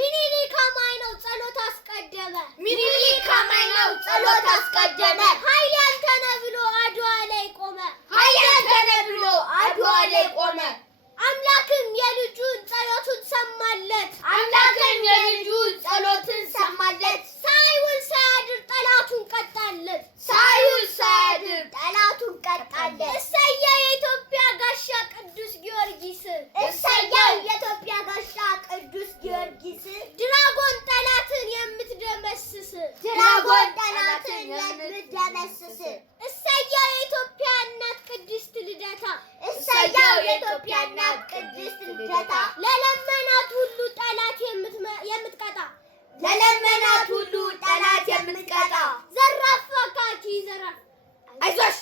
ምኒልክ አማኝ ነው ጸሎት አስቀደመ ምኒልክ አማኝ ነው ጸሎት አስቀደመ ኃይል ያንተነ ብሎ አድዋ ላይ ቆመ ኃይል ያንተነ ብሎ አድዋ ላይ ቆመ አምላክም የልጁን ጸሎቱን ሰማለት አምላክም የልጁን ጸሎትን ሰማለት ሳይውል ሳያድር ጠላቱን ቀጣለት ሳይውል ሳያድር ጠላቱን ቀጣለት እሰየው የኢትዮጵያ ጋሻ ቅዱስ ጊዮርጊስ እሰየው የኢትዮጵያ ጋሻ ቅዱስ ጊዮርጊስ ድራጎን ጠላትን የምትደመስስ ድራጎን ጠላትን የምትደመስስ እሰየው የኢትዮጵያ እናት ቅድስት ልደታ እሰየው የኢትዮጵያ እናት ቅድስት ልደታ ለለመናት ሁሉ ጠላት የምትቀጣ ለለመናት ሁሉ ጠላት የምትቀጣ ዘራፍ አካኪ ዘራፍ አይዞሽ